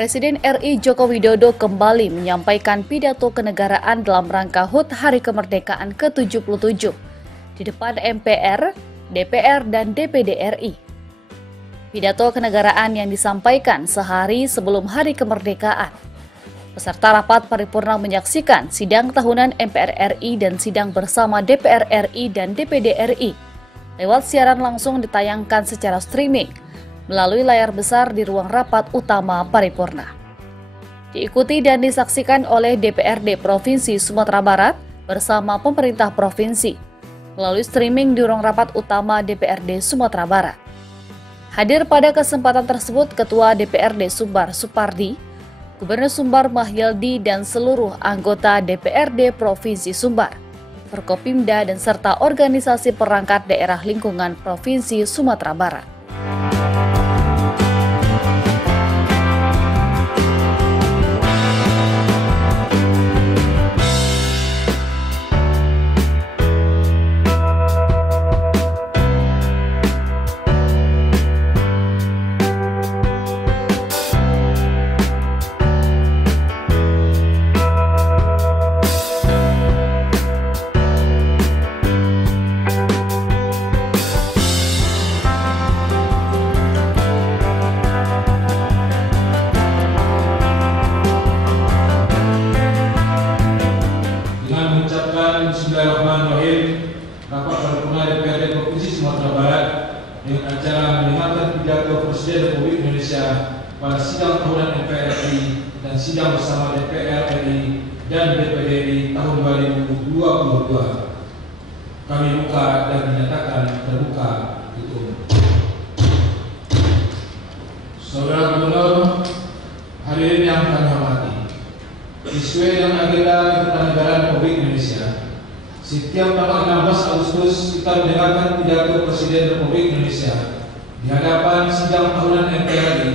Presiden RI Joko Widodo kembali menyampaikan pidato kenegaraan dalam rangka HUT Hari Kemerdekaan ke-77 di depan MPR, DPR, dan DPD RI. Pidato kenegaraan yang disampaikan sehari sebelum Hari Kemerdekaan. Peserta rapat paripurna menyaksikan sidang tahunan MPR RI dan sidang bersama DPR RI dan DPD RI lewat siaran langsung ditayangkan secara streaming melalui layar besar di ruang rapat utama paripurna. Diikuti dan disaksikan oleh DPRD Provinsi Sumatera Barat bersama pemerintah provinsi melalui streaming di ruang rapat utama DPRD Sumatera Barat. Hadir pada kesempatan tersebut Ketua DPRD Sumbar Supardi, Gubernur Sumbar Mahyildi dan seluruh anggota DPRD Provinsi Sumbar, Forkopimda dan serta organisasi perangkat daerah lingkungan Provinsi Sumatera Barat. Bismillahirrahmanirrahim. Rapat paripurna DPRD Provinsi Sumatera Barat dengan acara mendengarkan pidato Presiden Republik Indonesia pada sidang tahunan MPR RI dan sidang bersama DPR RI dan DPD RI tahun 2022. Kami buka dan dinyatakan terbuka untuk umum. Saudara Gubernur, hadirin yang kami hormati, sesuai dengan agenda Ketatanegaraan Republik Indonesia, setiap tanggal 16 Agustus kita mendengarkan pidato Presiden Republik Indonesia di hadapan sidang tahunan MPR RI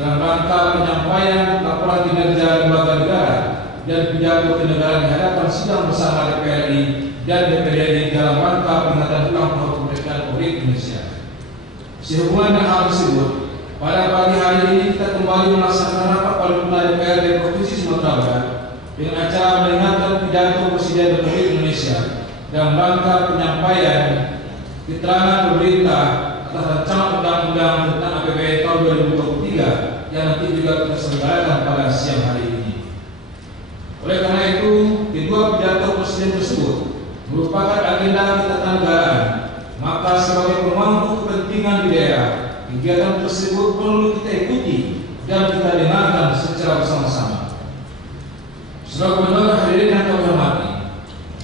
dalam rangka penyampaian laporan kinerja lembaga negara dan pidato kenegaraan di hadapan sidang bersama DPR RI dan DPD RI dalam rangka peringatan ulang tahun kemerdekaan Republik Indonesia. Sehubungan dengan hal tersebut, pada pagi hari ini kita kembali melaksanakan rapat paripurna DPRD Provinsi Sumatera Barat dengan acara mendengarkan pidato Presiden Republik Indonesia dalam rangka penyampaian keterangan pemerintah atas rancangan undang-undang tentang APBN tahun 2023 yang nanti juga kita selenggarakan pada siang hari ini. Oleh karena itu, kedua pidato Presiden tersebut merupakan agenda ketatanegaraan, maka sebagai pemangku kepentingan di daerah, kegiatan tersebut perlu kita ikuti dan kita dengarkan secara bersama-sama. Saudara Gubernur, hadirin yang kami hormati,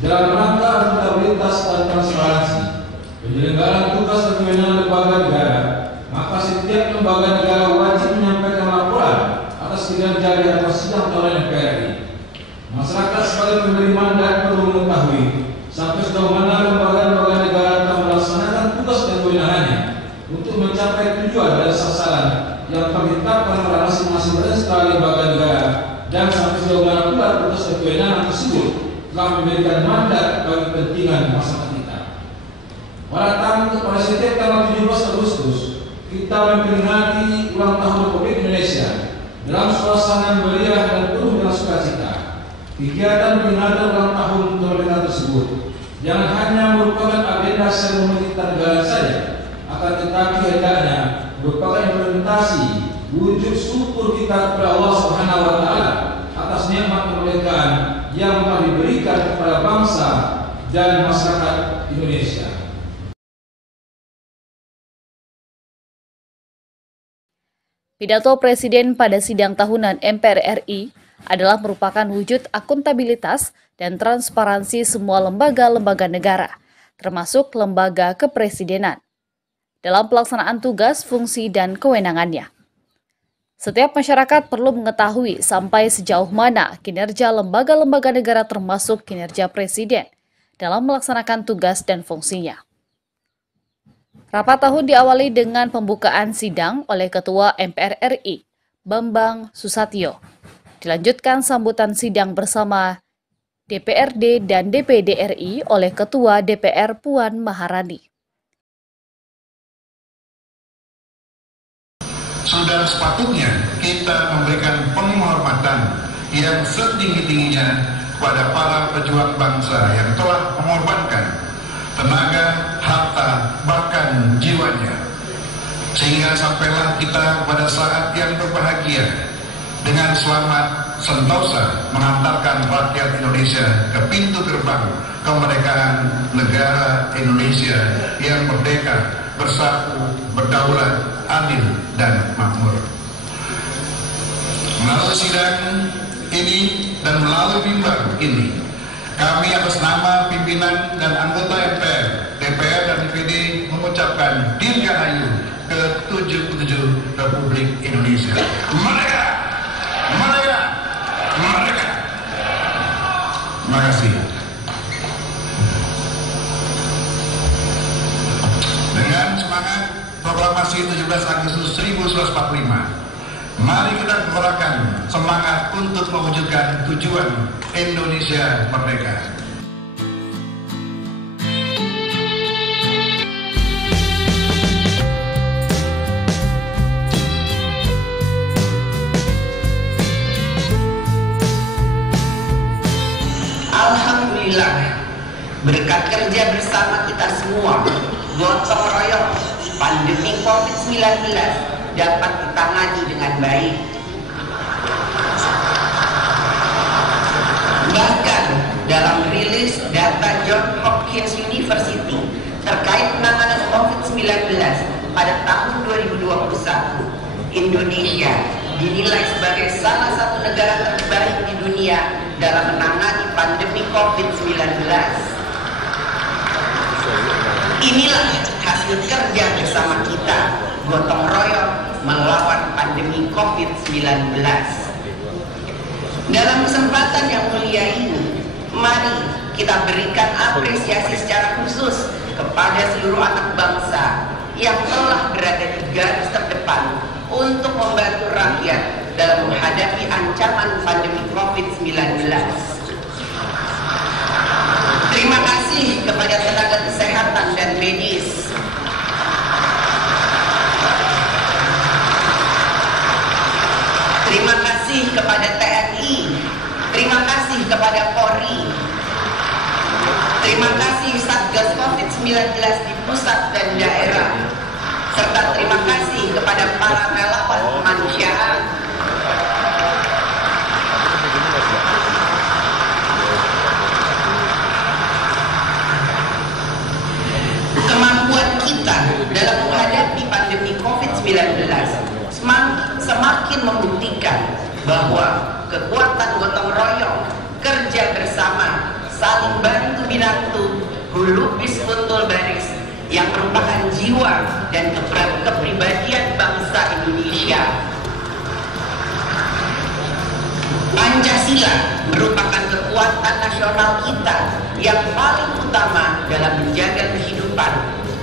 dalam rangka akuntabilitas dan transparansi penyelenggaraan tugas dan kewenangan lembaga negara, maka setiap lembaga negara wajib menyampaikan laporan atas kinerja di hadapan sidang tahunan MPR RI. Masyarakat sebagai pemberi mandat perlu mengetahui sampai sejauh mana lembaga-lembaga negara telah melaksanakan tugas dan kewenangannya untuk mencapai tujuan dan sasaran yang telah ditetapkan oleh masing-masing lembaga negara, dan sampai sejauh mana pula tugas dan kewenangan tersebut telah memberikan mandat bagi kepentingan masyarakat kita. Pada setiap tanggal 17 Agustus kita memperingati ulang tahun Republik Indonesia dalam suasana meriah dan penuh dengan sukacita. Kegiatan peringatan ulang tahun kemerdekaan tersebut jangan hanya merupakan agenda seremoni negara saja, akan tetapi hendaknya merupakan implementasi wujud syukur kita kepada Allah Subhanahu wa Ta'ala atas nikmat kemerdekaan yang telah diberikan kepada bangsa dan masyarakat Indonesia. Pidato Presiden pada sidang tahunan MPR RI adalah merupakan wujud akuntabilitas dan transparansi semua lembaga-lembaga negara, termasuk lembaga kepresidenan, dalam pelaksanaan tugas, fungsi, dan kewenangannya. Setiap masyarakat perlu mengetahui sampai sejauh mana kinerja lembaga-lembaga negara termasuk kinerja Presiden dalam melaksanakan tugas dan fungsinya. Rapat tahun diawali dengan pembukaan sidang oleh Ketua MPR RI, Bambang Susatyo. Dilanjutkan sambutan sidang bersama DPRD dan DPD RI oleh Ketua DPR Puan Maharani. sudah sepatutnya kita memberikan penghormatan yang setinggi-tingginya kepada para pejuang bangsa yang telah mengorbankan tenaga, harta, bahkan jiwanya, sehingga sampailah kita pada saat yang berbahagia dengan selamat sentosa mengantarkan rakyat Indonesia ke pintu gerbang kemerdekaan negara Indonesia yang merdeka, bersatu, berdaulat, adil, dan makmur. Melalui sidang ini dan melalui mimbar ini, kami atas nama pimpinan dan anggota MPR, DPR, dan DPD mengucapkan Dirgahayu ke-77 Republik Indonesia. Merdeka! Merdeka! Merdeka! Terima kasih. Dengan semangat proklamasi 17 Agustus 1945, mari kita gerakkan semangat untuk mewujudkan tujuan Indonesia merdeka. Alhamdulillah, berkat kerja bersama kita semua, gotong royong, pandemi COVID-19 dapat ditangani dengan baik. Bahkan dalam rilis data Johns Hopkins University terkait penanganan COVID-19 pada tahun 2021, Indonesia dinilai sebagai salah satu negara terbaik di dunia dalam menangani pandemi COVID-19. Inilah hasil kerja bersama kita, gotong royong melawan pandemi COVID-19. Dalam kesempatan yang mulia ini, mari kita berikan apresiasi secara khusus kepada seluruh anak bangsa yang telah berada di garis terdepan untuk membantu rakyat dalam menghadapi ancaman pandemi COVID-19. Terima kasih kepada tenaga kesehatan dan medis, terima kasih kepada TNI, terima kasih kepada Polri, terima kasih Satgas COVID-19 di pusat dan daerah, serta terima kasih kepada para relawan kemanusiaan. Kemampuan kita dalam menghadapi pandemi COVID-19 semakin membuktikan bahwa kekuatan gotong royong, kerja bersama, saling bantu binantu, hulubis kuntul baris yang merupakan jiwa dan kepribadian bangsa Indonesia. Pancasila merupakan kekuatan nasional kita yang paling utama dalam menjaga kehidupan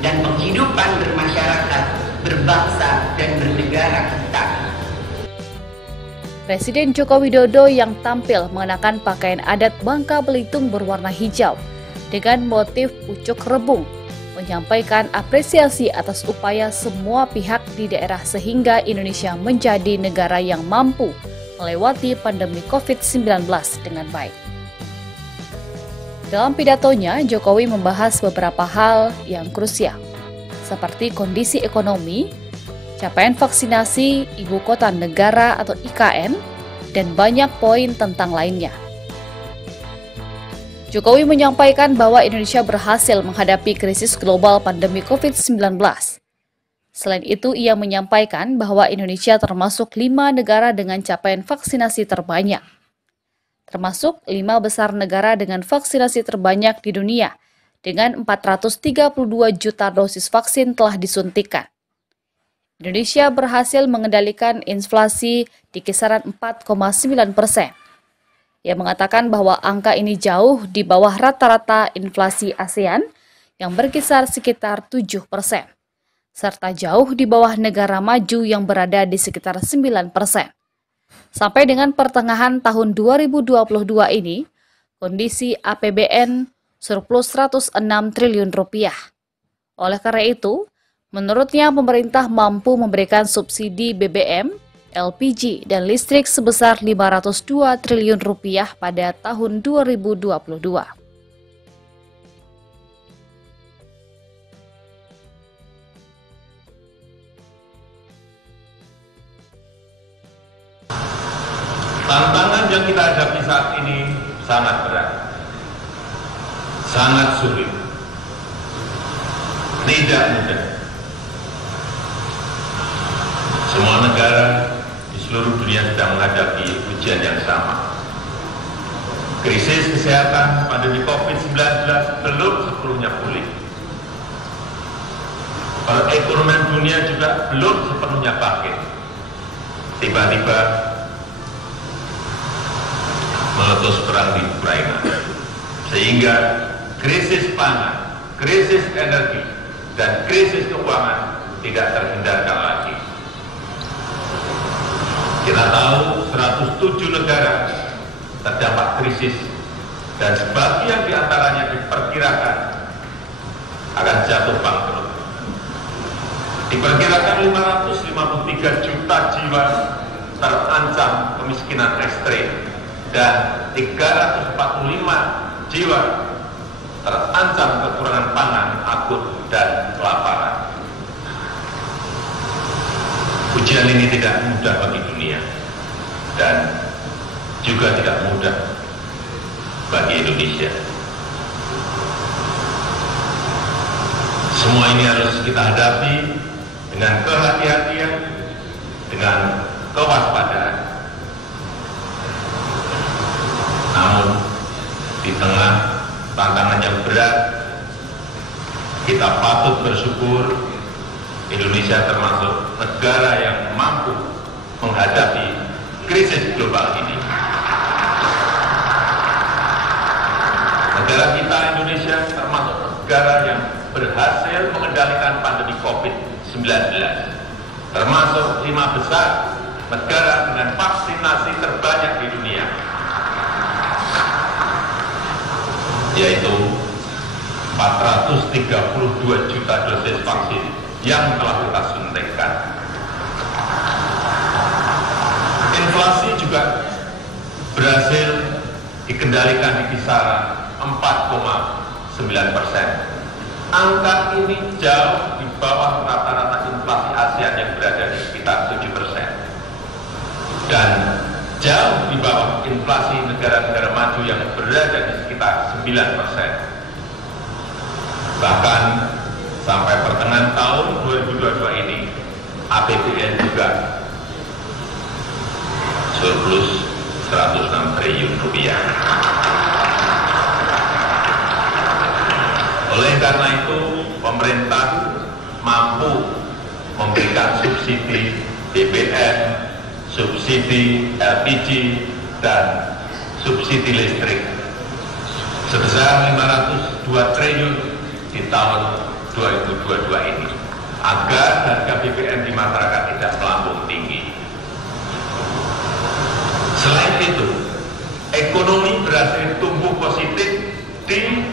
dan penghidupan bermasyarakat, berbangsa, dan bernegara kita. Presiden Joko Widodo yang tampil mengenakan pakaian adat Bangka Belitung berwarna hijau dengan motif pucuk rebung menyampaikan apresiasi atas upaya semua pihak di daerah sehingga Indonesia menjadi negara yang mampu melewati pandemi COVID-19 dengan baik. Dalam pidatonya, Jokowi membahas beberapa hal yang krusial, seperti kondisi ekonomi, capaian vaksinasi Ibu Kota Negara atau IKN, dan banyak poin tentang lainnya. Jokowi menyampaikan bahwa Indonesia berhasil menghadapi krisis global pandemi COVID-19. Selain itu, ia menyampaikan bahwa Indonesia termasuk 5 negara dengan capaian vaksinasi terbanyak, termasuk 5 besar negara dengan vaksinasi terbanyak di dunia, dengan 432 juta dosis vaksin telah disuntikan. Indonesia berhasil mengendalikan inflasi di kisaran 4,9%. Ia mengatakan bahwa angka ini jauh di bawah rata-rata inflasi ASEAN yang berkisar sekitar 7%, serta jauh di bawah negara maju yang berada di sekitar 9%. Sampai dengan pertengahan tahun 2022 ini, kondisi APBN surplus 106 triliun rupiah. Oleh karena itu, Menurutnya, pemerintah mampu memberikan subsidi BBM, LPG, dan listrik sebesar Rp502 triliun pada tahun 2022. Tantangan yang kita hadapi saat ini sangat berat, sangat sulit, tidak mudah. Semua negara di seluruh dunia sedang menghadapi ujian yang sama. Krisis kesehatan pandemi COVID-19 belum sepenuhnya pulih. Perekonomian dunia juga belum sepenuhnya bangkit. Tiba-tiba meletus perang di Ukraina, sehingga krisis pangan, krisis energi, dan krisis keuangan tidak terhindarkan lagi. Kita tahu 107 negara terdampak krisis dan sebagian diantaranya diperkirakan akan jatuh bangkrut. Diperkirakan 553 juta jiwa terancam kemiskinan ekstrim dan 345 jiwa terancam kekurangan pangan akut dan kelaparan. Ujian ini tidak mudah bagi dunia dan juga tidak mudah bagi Indonesia. Semua ini harus kita hadapi dengan kehati-hatian, dengan kewaspadaan. Namun di tengah tantangan yang berat, kita patut bersyukur Indonesia termasuk negara yang mampu menghadapi krisis global ini. Negara kita Indonesia termasuk negara yang berhasil mengendalikan pandemi COVID-19, termasuk 5 besar negara dengan vaksinasi terbanyak di dunia, yaitu 432 juta dosis vaksin yang telah kita suntikan. Inflasi juga berhasil dikendalikan di kisaran 4,9%. Angka ini jauh di bawah rata-rata inflasi ASEAN yang berada di sekitar 7%. Dan jauh di bawah inflasi negara-negara maju yang berada di sekitar 9%. Bahkan sampai pertengahan tahun 2022 ini, APBN juga surplus 106 triliun rupiah. Oleh karena itu, pemerintah mampu memberikan subsidi BBM, subsidi LPG, dan subsidi listrik sebesar 502 triliun di tahun 2022 ini, agar harga BBM di masyarakat tidak melambung tinggi. Selain itu, ekonomi berhasil tumbuh positif di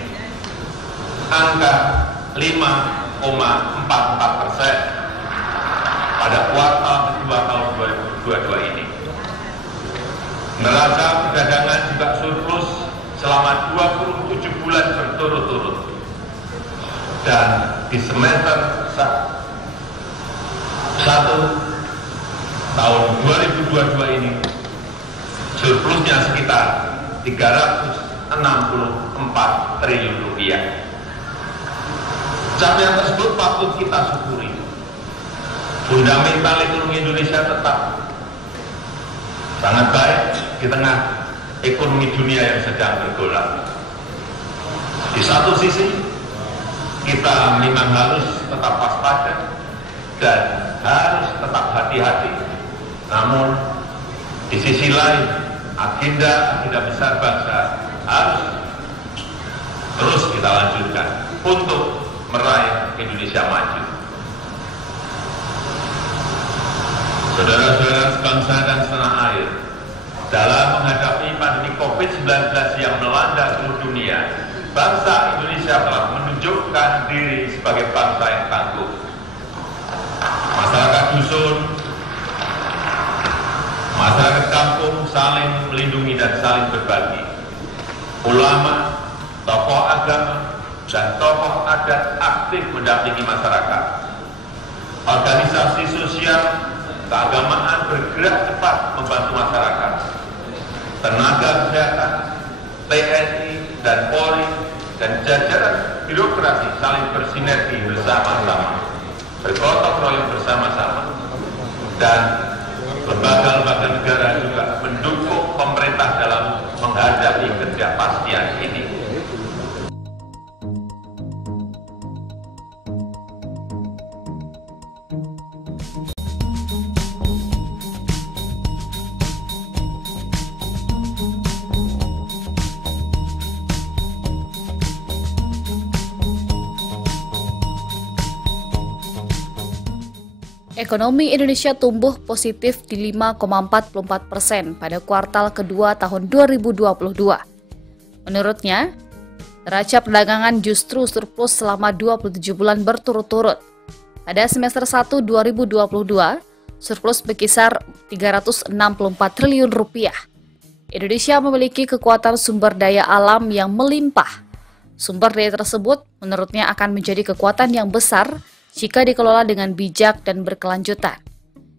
angka 5,44% pada kuartal kedua tahun 2022 ini. Neraca perdagangan juga surplus selama 27 bulan berturut-turut. Dan di semester 1 tahun 2022 ini surplusnya sekitar 364 triliun rupiah. Capaian tersebut patut kita syukuri. Fundamental ekonomi Indonesia tetap sangat baik di tengah ekonomi dunia yang sedang bergolak. Di satu sisi, kita memang harus tetap waspada dan harus tetap hati-hati. Namun, di sisi lain, agenda besar bangsa harus terus kita lanjutkan untuk meraih Indonesia maju. Saudara-saudara sebangsa dan setanah air, dalam menghadapi pandemi COVID-19 yang melanda seluruh dunia, bangsa Indonesia telah menunjukkan diri sebagai bangsa yang tangguh, masyarakat dusun, masyarakat kampung saling melindungi dan saling berbagi. Ulama, tokoh agama, dan tokoh adat aktif mendampingi masyarakat. Organisasi sosial keagamaan bergerak cepat membantu masyarakat. Tenaga kesehatan, TNI, dan Polri, dan jajaran birokrasi saling bersinergi bersama-sama, bergotong royong bersama-sama, dan lembaga-lembaga negara juga mendukung pemerintah dalam menghadapi ketidakpastian ini. Ekonomi Indonesia tumbuh positif di 5,44% pada kuartal kedua tahun 2022. Menurutnya, neraca perdagangan justru surplus selama 27 bulan berturut-turut. Pada semester 1 2022, surplus berkisar 364 triliun rupiah. Indonesia memiliki kekuatan sumber daya alam yang melimpah. Sumber daya tersebut menurutnya akan menjadi kekuatan yang besar jika dikelola dengan bijak dan berkelanjutan.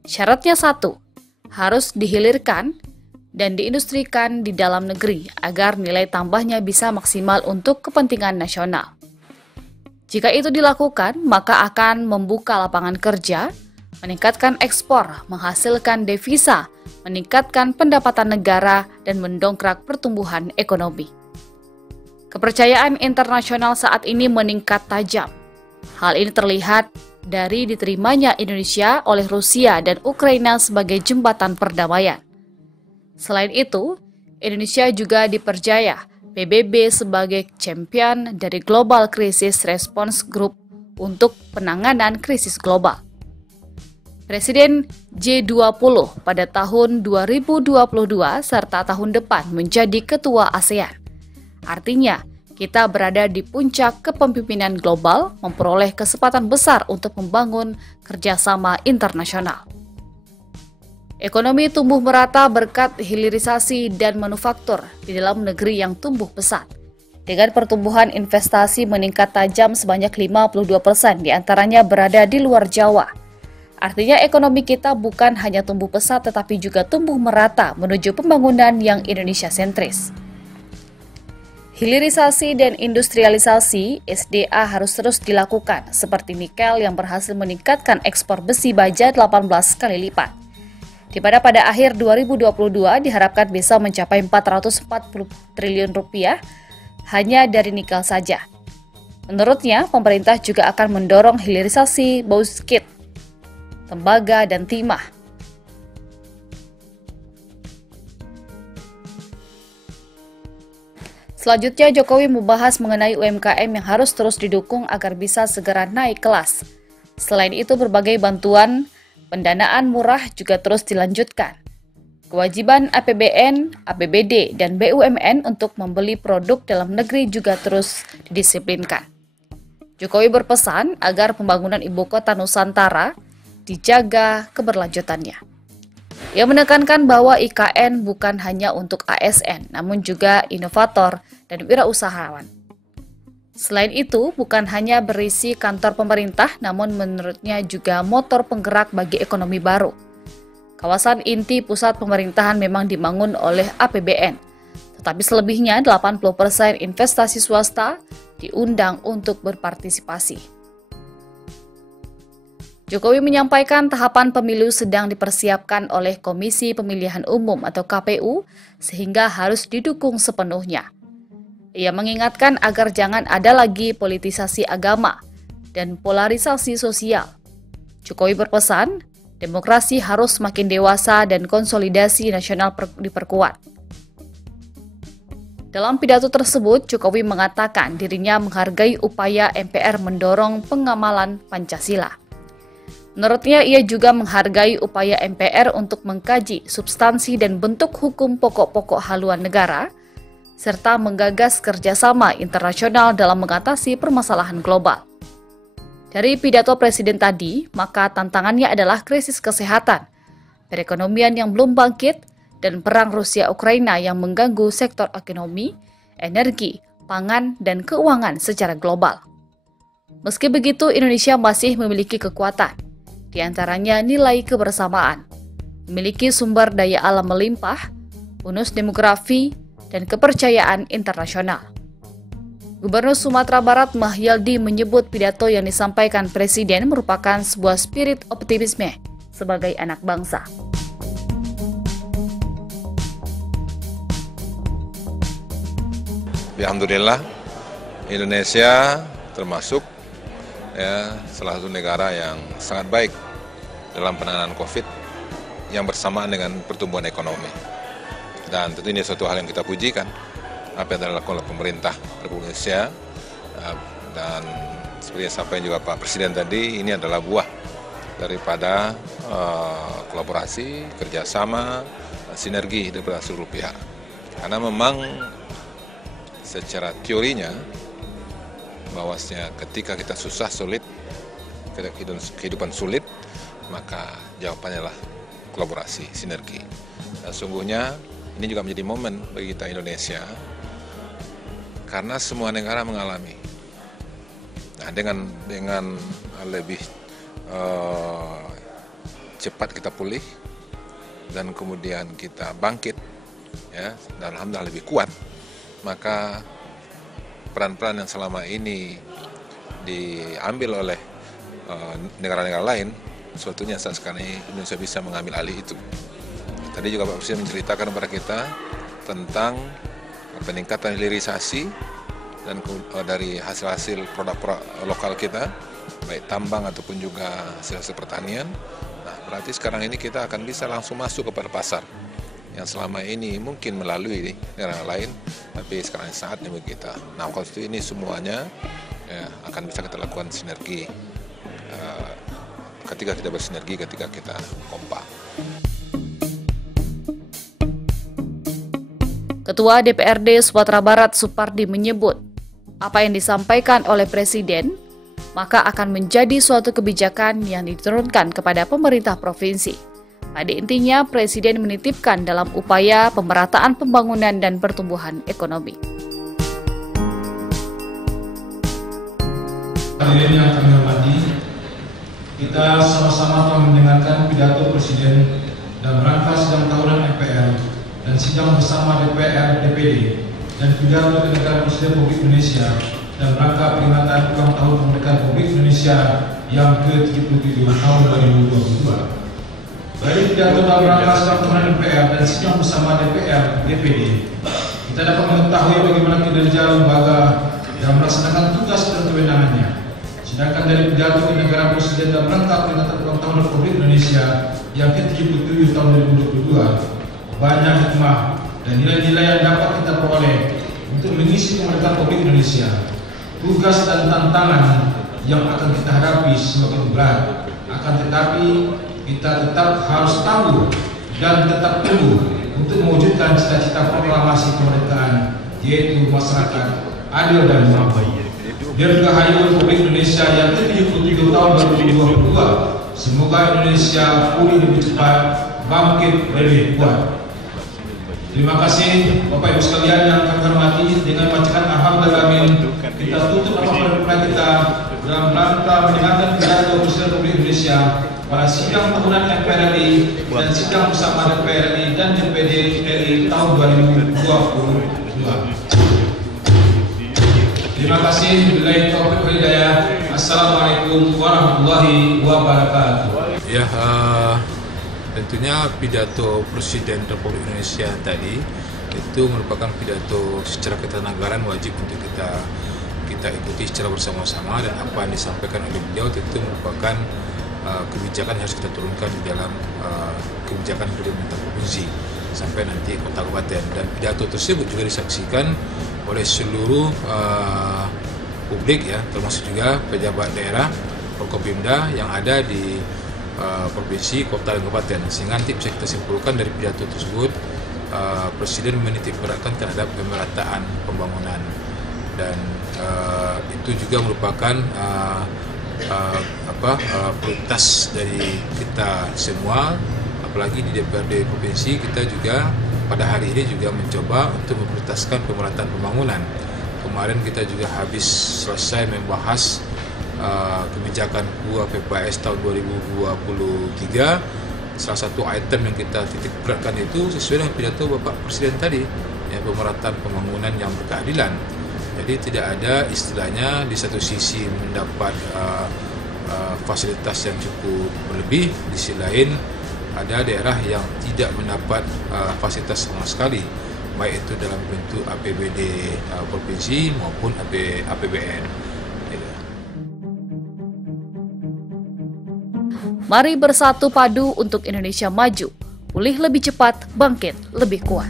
Syaratnya satu, harus dihilirkan dan diindustrikan di dalam negeri agar nilai tambahnya bisa maksimal untuk kepentingan nasional. Jika itu dilakukan, maka akan membuka lapangan kerja, meningkatkan ekspor, menghasilkan devisa, meningkatkan pendapatan negara, dan mendongkrak pertumbuhan ekonomi. Kepercayaan internasional saat ini meningkat tajam. Hal ini terlihat dari diterimanya Indonesia oleh Rusia dan Ukraina sebagai jembatan perdamaian. Selain itu, Indonesia juga dipercaya PBB sebagai champion dari Global Crisis Response Group untuk penanganan krisis global. Presiden G20 pada tahun 2022 serta tahun depan menjadi ketua ASEAN. Artinya, kita berada di puncak kepemimpinan global, memperoleh kesempatan besar untuk membangun kerjasama internasional. Ekonomi tumbuh merata berkat hilirisasi dan manufaktur di dalam negeri yang tumbuh pesat. Dengan pertumbuhan investasi meningkat tajam sebanyak 52%, diantaranya berada di luar Jawa. Artinya ekonomi kita bukan hanya tumbuh pesat tetapi juga tumbuh merata menuju pembangunan yang Indonesia-sentris. Hilirisasi dan industrialisasi SDA harus terus dilakukan, seperti nikel yang berhasil meningkatkan ekspor besi baja 18 kali lipat. Di mana pada akhir 2022 diharapkan bisa mencapai 440 triliun rupiah hanya dari nikel saja. Menurutnya, pemerintah juga akan mendorong hilirisasi bauksit, tembaga, dan timah. Selanjutnya, Jokowi membahas mengenai UMKM yang harus terus didukung agar bisa segera naik kelas. Selain itu, berbagai bantuan pendanaan murah juga terus dilanjutkan. Kewajiban APBN, APBD, dan BUMN untuk membeli produk dalam negeri juga terus didisiplinkan. Jokowi berpesan agar pembangunan ibu kota Nusantara dijaga keberlanjutannya. Ia menekankan bahwa IKN bukan hanya untuk ASN, namun juga inovator dan wirausahawan. Selain itu, bukan hanya berisi kantor pemerintah, namun menurutnya juga motor penggerak bagi ekonomi baru. Kawasan inti pusat pemerintahan memang dibangun oleh APBN, tetapi selebihnya 80% investasi swasta diundang untuk berpartisipasi. Jokowi menyampaikan tahapan pemilu sedang dipersiapkan oleh Komisi Pemilihan Umum atau KPU sehingga harus didukung sepenuhnya. Ia mengingatkan agar jangan ada lagi politisasi agama dan polarisasi sosial. Jokowi berpesan, demokrasi harus semakin dewasa dan konsolidasi nasional diperkuat. Dalam pidato tersebut, Jokowi mengatakan dirinya menghargai upaya MPR mendorong pengamalan Pancasila. Menurutnya, ia juga menghargai upaya MPR untuk mengkaji substansi dan bentuk hukum pokok-pokok haluan negara, serta menggagas kerjasama internasional dalam mengatasi permasalahan global. Dari pidato Presiden tadi, maka tantangannya adalah krisis kesehatan, perekonomian yang belum bangkit, dan perang Rusia-Ukraina yang mengganggu sektor ekonomi, energi, pangan, dan keuangan secara global. Meski begitu, Indonesia masih memiliki kekuatan, di antaranya nilai kebersamaan, memiliki sumber daya alam melimpah, bonus demografi, dan kepercayaan internasional. Gubernur Sumatera Barat Mahyaldi menyebut pidato yang disampaikan Presiden merupakan sebuah spirit optimisme sebagai anak bangsa. Alhamdulillah, Indonesia termasuk salah satu negara yang sangat baik dalam penanganan COVID yang bersamaan dengan pertumbuhan ekonomi. Dan tentu ini suatu hal yang kita pujikan, apa yang dilakukan oleh pemerintah Republik Indonesia, dan seperti yang disampaikan juga Pak Presiden tadi, ini adalah buah daripada kolaborasi, kerjasama, sinergi daripada seluruh pihak. Karena memang secara teorinya, bahwasanya ketika kita susah, sulit, kehidupan sulit, maka jawabannya lah kolaborasi, sinergi. Dan sungguhnya ini juga menjadi momen bagi kita Indonesia, karena semua negara mengalami. Nah, dengan lebih cepat kita pulih dan kemudian kita bangkit, ya, dan alhamdulillah lebih kuat, maka peran-peran yang selama ini diambil oleh negara-negara lain, sebetulnya saat sekarang ini Indonesia bisa mengambil alih itu. Tadi juga Pak Presiden menceritakan kepada kita tentang peningkatan hilirisasi dan dari hasil-hasil produk lokal kita, baik tambang ataupun juga hasil-hasil pertanian. Nah, berarti sekarang ini kita akan bisa langsung masuk kepada pasar yang selama ini mungkin melalui negara lain, tapi sekarang saatnya bagi kita. Nah, kalau ini semuanya akan bisa kita lakukan sinergi ketika kita bersinergi, ketika kita kompak. Ketua DPRD Sumatera Barat Supardi menyebut, apa yang disampaikan oleh Presiden, maka akan menjadi suatu kebijakan yang diturunkan kepada pemerintah provinsi. Pada intinya, Presiden menitipkan dalam upaya pemerataan pembangunan dan pertumbuhan ekonomi. Hadirin yang kami hormati, kita sama-sama telah mendengarkan pidato Presiden dalam rangka sidang tahunan MPR dan sidang bersama DPR, DPD, dan pidato kenegaraan Presiden Republik Indonesia dalam rangka peringatan ulang tahun kemerdekaan Republik Indonesia yang ke-77 tahun 2022. Dari pidato dalam rangka sidang tahunan MPR dan sidang bersama DPR, DPD, kita dapat mengetahui bagaimana kinerja lembaga dalam melaksanakan tugas dan kewenangannya. Sedangkan dari pidato kenegaraan Presiden dalam rangka peringatan ulang tahun Republik Indonesia yang ke-77 tahun 2022, banyak hikmah dan nilai-nilai yang dapat kita peroleh untuk mengisi kemerdekaan Republik Indonesia. Tugas dan tantangan yang akan kita hadapi semakin berat, akan tetapi kita tetap harus tangguh dan tetap teguh untuk mewujudkan cita-cita proklamasi kemerdekaan, yaitu masyarakat adil dan makmur. Dirgahayu Republik Indonesia yang ke-77 tahun 2022. Semoga Indonesia pulih lebih cepat, bangkit lebih kuat. Terima kasih Bapak Ibu sekalian yang kami hormati. Dengan bacaan alhamdulillah, kita tutup rapat kita dalam rangka mendengarkan pidato Presiden Republik Indonesia pada sidang tahunan MPR RI dan sidang bersama DPR RI dan DPD RI tahun 2022. Terima kasih. Billahi taufiq wal hidayah. Assalamualaikum warahmatullahi wabarakatuh. Ya, tentunya pidato Presiden Republik Indonesia tadi itu merupakan pidato secara ketatanegaraan wajib untuk kita ikuti secara bersama-sama, dan apa yang disampaikan oleh beliau itu merupakan kebijakan yang harus kita turunkan di dalam kebijakan pemerintah provinsi sampai nanti kota kabupaten. Dan pidato tersebut juga disaksikan oleh seluruh publik, ya, termasuk juga pejabat daerah Forkopimda yang ada di provinsi, kota, dan kabupaten. Sehingga nanti bisa kita simpulkan dari pidato tersebut, Presiden menitik beratkan terhadap pemerataan pembangunan, dan itu juga merupakan prioritas dari kita semua, apalagi di DPRD Provinsi kita juga pada hari ini juga mencoba untuk memprioritaskan pemerataan pembangunan. Kemarin kita juga habis selesai membahas kebijakan KUA PPAS tahun 2023. Salah satu item yang kita titik beratkan itu sesuai dengan pidato Bapak Presiden tadi, ya, pemerataan pembangunan yang berkeadilan. Jadi tidak ada istilahnya di satu sisi mendapat fasilitas yang cukup berlebih, di sisi lain ada daerah yang tidak mendapat fasilitas sama sekali, baik itu dalam bentuk APBD provinsi maupun APBN. Mari bersatu padu untuk Indonesia maju, pulih lebih cepat, bangkit lebih kuat.